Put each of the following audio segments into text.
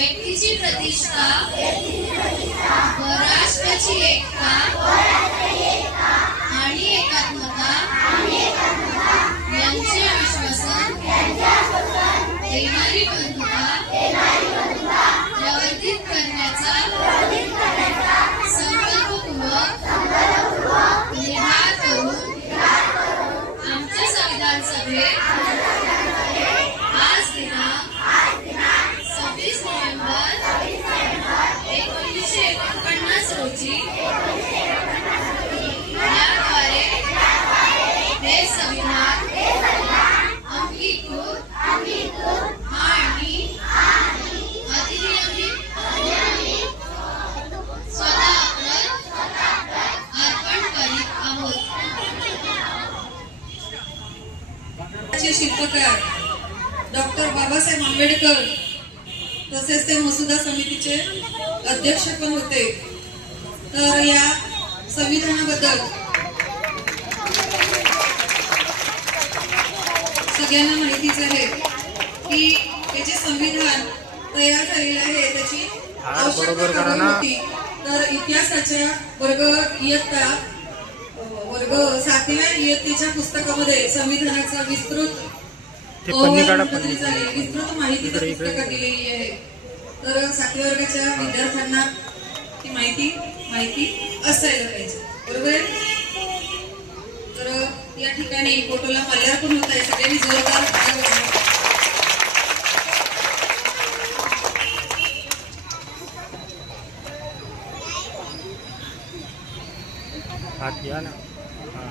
व्यक्तीची प्रतिष्ठा व राष्ट्राची एकता आणि एकात्मता यांचे आश्वासन देणार बंधुता प्रवर्धित करण्याचा संकल्पपूर्वक निर्धार करून आमच्या संविधान सभेत आज दिनांक सव्वीस नोव्हेंबर एकोणीसशे एकोणपन्नास रोजी याद्वारे हे संविधान अंगीकृत आणि अधिनियमित स्वतःप्रत अर्पण करीत आहोत चे शिल्पकार डॉक्टर बाबासाहेब आंबेडकर तसेच ते मसुदा समितीचे अध्यक्ष पण होते. तर या संविधानाबद्दल सगळ्यांना माहितीच आहे की जे संविधान तयार झालेलं आहे त्याची आवश्यकता होती. तर इतिहासाच्या वर्ग इयत्ता वर्ग सातव्या इयत्तेच्या पुस्तकामध्ये संविधानाचा विस्तृत ते पन्नी काढा, पन्नी. इकडे, इकडे. तर सातव्या वर्गाच्या विद्यार्थ्यांना ती माहिती माहिती असायला पाहिजे बरोबर तर या ठिकाणी फोटोला माल्यार्पण होत आहे सगळ्यांनी जोरदार. हात घ्या ना हा.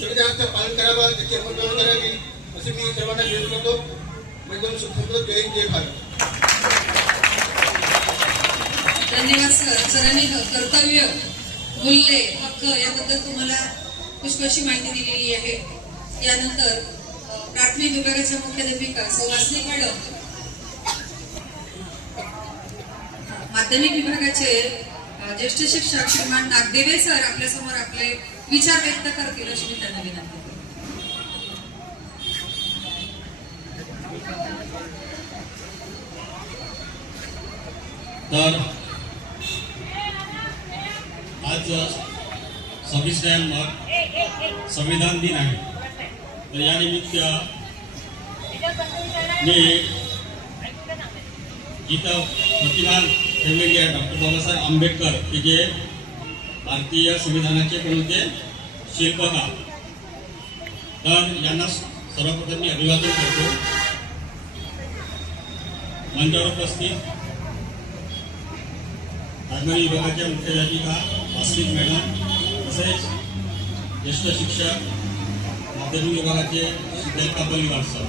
संविधानाचं पालन करावं त्याची अंमलबजावणी करावी असं मी सर्वांना विनंती करतो. म्हणजे सुखपूर्वक जय जय भारत. धन्यवाद सर. सरांनी कर्तव्य मूल्ये हक्क याबद्दल तुम्हाला पुष्कळशी माहिती दिलेली आहे. यानंतर प्राथमिक विभागाच्या मुख्याध्यापिका सुवासनी मॅडम. माध्यमिक विभागाचे ज्येष्ठ शिक्षक श्रीमान नागदेवे सर आपल्यासमोर आपले विचार व्यक्त करतील अशी मी त्यांना विनंती करते. तर आज सव्वीस नोव्हेंबर संविधान दिन आहे तर या निमित्त मी इथं प्रतिमान ठेवलेली आहे डॉक्टर बाबासाहेब आंबेडकर हे जे भारतीय संविधानाचे कोण होते. शिल्पकार. तर यांना सर्वप्रथम मी अभिवादन करतो. मंचावर उपस्थित राजधानी विभागाच्या मुख्याध्यापिका वास्तविक मॅडम तसेच ज्येष्ठ शिक्षक माध्यमिक विभागाचे सिद्धार्थ कापलीवार सर.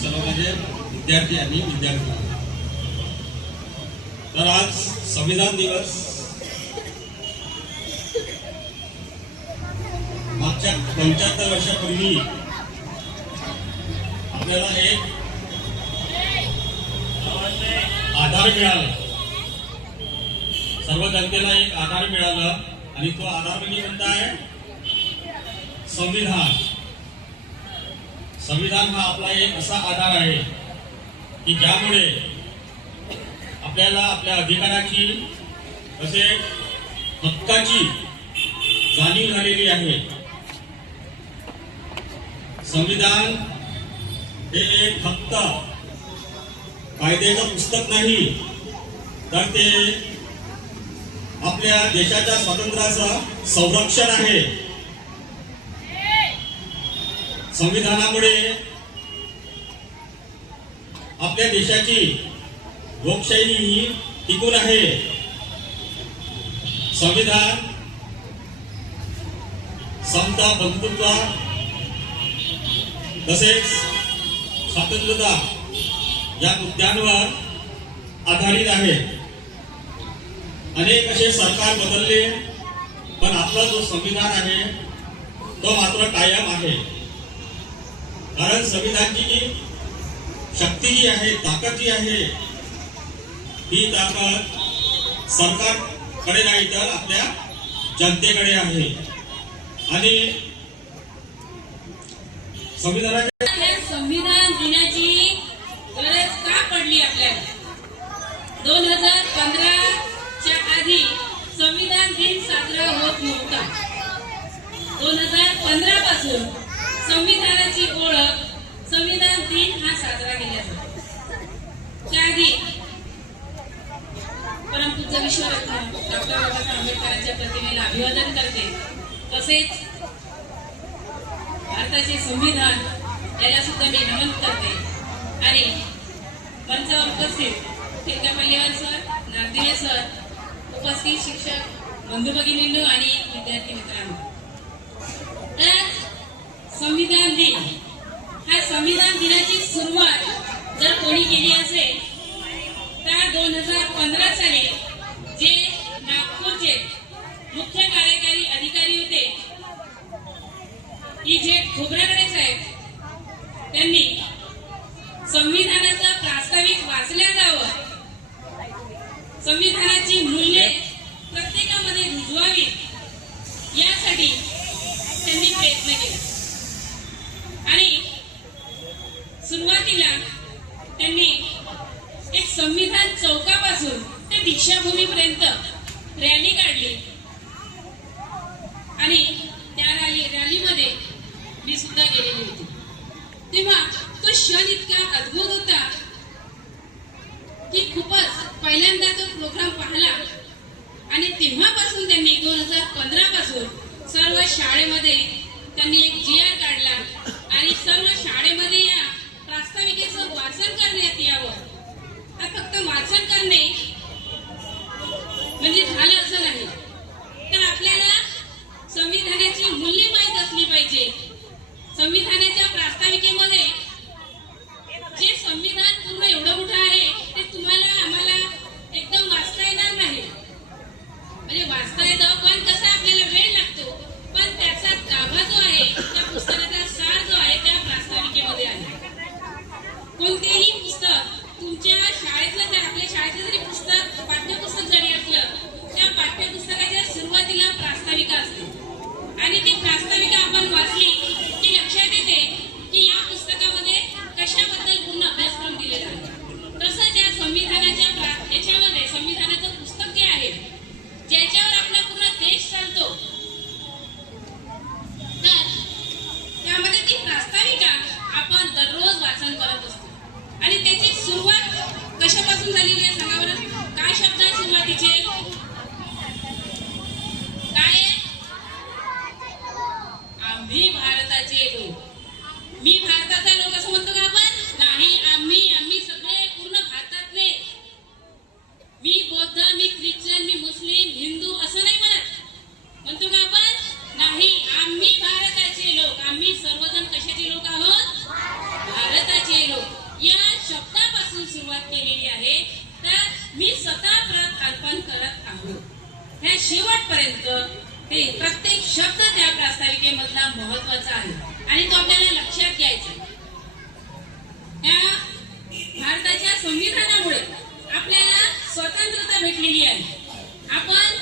सर्व माझे विद्यार्थी आणि विद्यार्थी. तर आज संविधान दिवस आजच्या पंच्याहत्तर वर्षापूर्वी आपल्याला एक आधार मिळाला. सर्व जनतेला एक आधार मिळाला आणि तो आधार म्हणजे कोणता आहे? संविधान. संविधान हा आपला एक असा आधार आहे की ज्यामुळे आपल्याला आपल्या अधिकाराची तसेच हक्काची जाणीव झालेली आहे. संविधान हे एक फक्त कायद्याचं पुस्तक नाही तर ते आपल्या देशाच्या स्वातंत्र्याचं संरक्षण आहे. संविधानामुळे आपल्या देशाची लोकशाही ही टिकून आहे. संविधान समता बंधुत्व तसेच स्वातंत्र्यता या मुद्द्यांवर आधारित आहे. अनेक असे सरकार बदलले पण आपला जो संविधान आहे तो मात्र कायम आहे. कारण संविधानची जी शक्ती जी आहे ताकद जी आहे ही ताकद सरकारकडे नाही तर आपल्या जनतेकडे आहे. आणि संविधानाने संविधान देण्याची गरज का पडली आपल्याला? दोन हजार पंधराच्या आधी संविधान दिन साजरा होत नव्हता. दोन हजार पंधरा पासून संविधानाची ओळख संविधान दिन हा साजरा केला जातो. त्याआधी परमपूज्य विश्वरत्न डॉक्टर बाबासाहेब आंबेडकरांच्या प्रतिमेला अभिवादन करते. तसेच भारताचे संविधान याला सुद्धा मी नमन करते. आणि मंचावर उपस्थित तिरकापल्लीवाल सर नागदिले सर उपस्थित शिक्षक बंधू भगिनींनो आणि विद्यार्थी मित्रांनो. तर संविधान दिन हा संविधान दिनाची सुरुवात जर कोणी केली असेल तर दोन हजार पंधरा साली की खोबरागडे साहेब त्यांनी संविधानाचं प्रास्ताविक वाचल्या जावं. संविधानाची मूल्ये प्रत्येकामध्ये रुजवावी यासाठी त्यांनी प्रयत्न केला. आणि सुरुवातीला त्यांनी एक संविधान चौकापासून ते दीक्षाभूमीपर्यंत रॅली काढली आणि त्या रॅली रॅलीमध्ये मी सुद्धा गेलेली होती तेव्हा तो क्षण इतका अद्भुत होता की खूपच पहिल्यांदा तो प्रोग्राम पाहिला आणि तेव्हापासून त्यांनी दोन हजार पंधरा पासून सर्व शाळेमध्ये त्यांनी एक जी आर काढला आणि सर्व शाळेमध्ये या प्रास्ताविकेचं वाचन करण्यात यावं हा फक्त वाचन करणे म्हणजे झालं असं नाही तर आपल्याला संविधानाची मूल्य माहीत असली पाहिजे संविधानाच्या प्रास्ताविकेमध्ये जे संविधान पूर्ण एवढं मोठं आहे ते तुम्हाला आम्हाला एकदम वाचता येणार नाही म्हणजे वाचता येतं पण कसं आपल्याला वेळ लागतो पण त्याचा गाभा जो आहे त्या पुस्तकाचा सार जो आहे त्या प्रास्ताविकेमध्ये आहे कोणतेही पुस्तक तुमच्या शाळेतलं जर आपल्या शाळेतलं जरी पुस्तक पाठ्यपुस्तक जरी असलं त्या पाठ्यपुस्तकाच्या सुरुवातीला प्रास्ताविका असते आणि ती प्रास्ताविका आपण वाचली की लक्षात येते की या पुस्तकामध्ये कशाबद्दल पूर्ण अभ्यासक्रम दिलेला आहे तसंच या संविधानाच्या प्रा- याच्यामध्ये संविधानाचं पुस्तक जे आहे ज्याच्यावर आपला पूर्ण देश चालतो तर त्यामध्ये ती प्रास्ताविका आपण दररोज वाचन करत असतो आणि त्याची सुरुवात झालेली आहे सांगा बरं काय शब्द आहे सुरुवातीचे काय आहे आम्ही भारताचे लोक मी भारताचा लोक असं म्हणतो का आपण नाही आम्ही आम्ही सगळे पूर्ण भारतातले मी बौद्ध मी ख्रिश्चन मी मुस्लिम हिंदू असं नाही म्हणत म्हणतो का आपण नाही आम्ही भारताचे लोक आम्ही सर्वजण कशाचे लोक आहोत भारताचे लोक या शब्दापासून सुरुवात केलेली आहे तर मी स्वतः प्रत अर्पण करत आहोत ह्या शेवटपर्यंत ते प्रत्येक शब्द त्या प्रास्ताविकेमधला महत्त्वाचा आहे. आणि तो आपल्याला लक्षात घ्यायचा आहे. या भारताच्या संविधानामुळे आपल्याला स्वतंत्रता भेटलेली आहे. आपण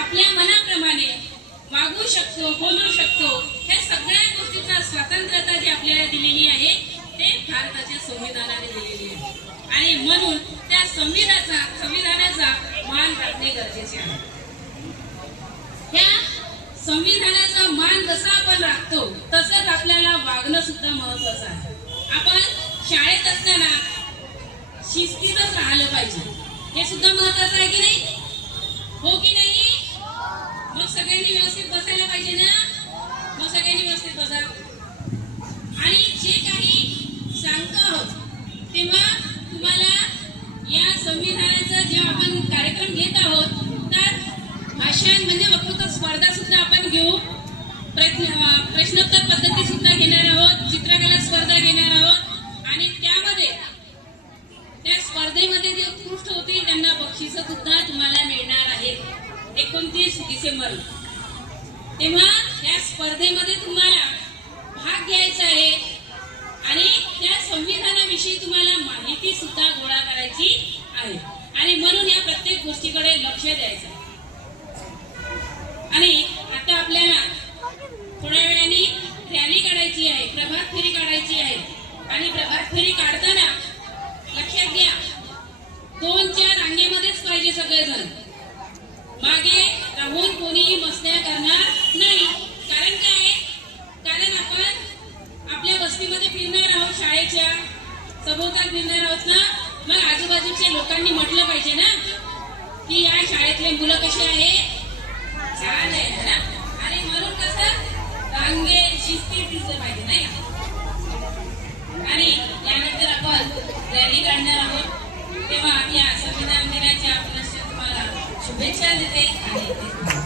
आपल्या मनाप्रमाणे वागू शकतो बोलू शकतो. ह्या सगळ्या गोष्टीचा स्वतंत्रता जी आपल्याला दिलेली आहे ते भारताच्या संविधानाने दिलेली आहे. आणि म्हणून त्या संविधानाचा संविधानाचा मान राखणे गरजेचे आहे. ह्या संविधानाचा मान जसा आपण राखतो तसंच आपल्याला वागणं सुद्धा महत्वाचं आहे. आपण शाळेत असताना शिस्तीतच राहिलं पाहिजे. हे सुद्धा महत्वाचं आहे की नाही? हो की नाही? मग सगळ्यांनी व्यवस्थित बसायला पाहिजे ना? बक्षीस सुद्धा तुम्हाला मिळणार आहेत एकोणतीस डिसेंबर. तेव्हा या स्पर्धेमध्ये तुम्हाला भाग घ्यायचा आहे. आणि त्या संविधानाविषयी तुम्हाला माहिती सुद्धा गोळा करायची आहे. आणि म्हणून या प्रत्येक गोष्टीकडे लक्ष द्यायचं. आणि आता आपल्याला थोड्या वेळाने रॅली काढायची आहे. प्रभात फेरी काढायची आहे. आणि प्रभात फेरी काढताना बसले सगळेजण मागे राहून कोणीही मस्त्या करणार नाही. कारण काय? कारण आपण आपल्या वस्तीमध्ये फिरणार आहोत शाळेच्या सभोवताल फिरणार आहोत ना? मग आजूबाजूच्या लोकांनी म्हटलं पाहिजे ना की या शाळेतले मुलं कशी आहे? छान आहे ना? आणि म्हणून कसं? रांगे शिस्ती दिसलं पाहिजे नाही आणि यानंतर आपण रॅली काढणार आहोत. तेव्हा आम्ही संविधान Which anything think?